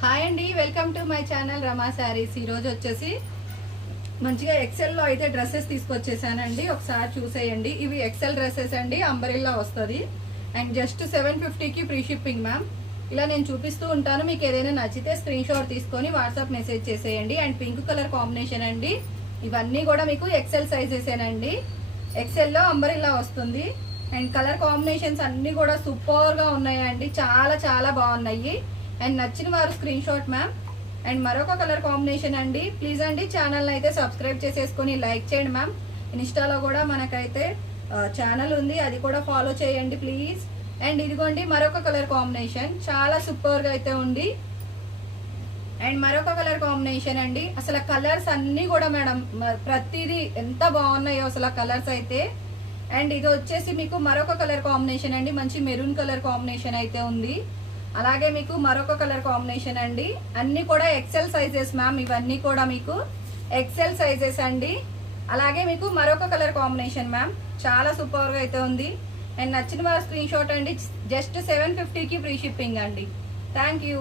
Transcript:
Hi అండి welcome to my channel Rama Sarees. ఈరోజు వచ్చేసి మంచిగా ఎక్సెల్లో అయితే డ్రెస్సెస్ తీసుకొచ్చేసానండి. ఒకసారి చూసేయండి. ఇవి ఎక్సెల్ డ్రెస్సెస్ అండి అంబరిల్లా వస్తుంది. అండ్ జస్ట్ సెవెన్ ఫిఫ్టీకి ఫ్రీ షిప్పింగ్ మ్యామ్. ఇలా నేను చూపిస్తూ ఉంటాను. మీకు ఏదైనా నచ్చితే స్క్రీన్ షాట్ తీసుకొని వాట్సాప్ మెసేజ్ చేసేయండి. అండ్ పింక్ కలర్ కాంబినేషన్ అండి. ఇవన్నీ కూడా మీకు ఎక్సెల్ సైజెసేనండి ఎక్సెల్లో అంబరిల్లా వస్తుంది. అండ్ కలర్ కాంబినేషన్స్ అన్నీ కూడా సూపర్గా ఉన్నాయండి. చాలా చాలా బాగున్నాయి. అండ్ నచ్చిన వారు స్క్రీన్ షాట్ మ్యామ్ అండ్ మరొక కలర్ కాంబినేషన్ అండి. ప్లీజ్ అండి ఛానల్ అయితే సబ్స్క్రైబ్ చేసేసుకొని లైక్ చేయండి మ్యామ్ ఇన్స్టాలో కూడా మనకైతే ఛానల్ ఉంది. అది కూడా ఫాలో చేయండి ప్లీజ్ అండ్ ఇదిగోండి మరొక కలర్ కాంబినేషన్. చాలా సూపర్గా అయితే ఉంది. అండ్ మరొక కలర్ కాంబినేషన్ అండి. అసలు కలర్స్ అన్నీ కూడా మేడం ప్రతిదీ ఎంత బాగున్నాయో అసలు కలర్స్ అయితే. అండ్ ఇది వచ్చేసి మీకు మరొక కలర్ కాంబినేషన్ అండి. మంచి మెరూన్ కలర్ కాంబినేషన్ అయితే ఉంది. అలాగే మీకు మరొక కలర్ కాంబినేషన్ అండి. అన్ని కూడా ఎక్సెల్ సైజెస్ మ్యామ్ ఇవన్నీ కూడా మీకు ఎక్సెల్ సైజెస్ అండి. అలాగే మీకు మరొక కలర్ కాంబినేషన్ మ్యామ్ చాలా సూపర్గా అయితే ఉంది. అండ్ నచ్చిన వారి స్క్రీన్ షాట్ అండి. జస్ట్ సెవెన్ ఫిఫ్టీకి ఫ్రీ షిప్పింగ్ అండి. Thank you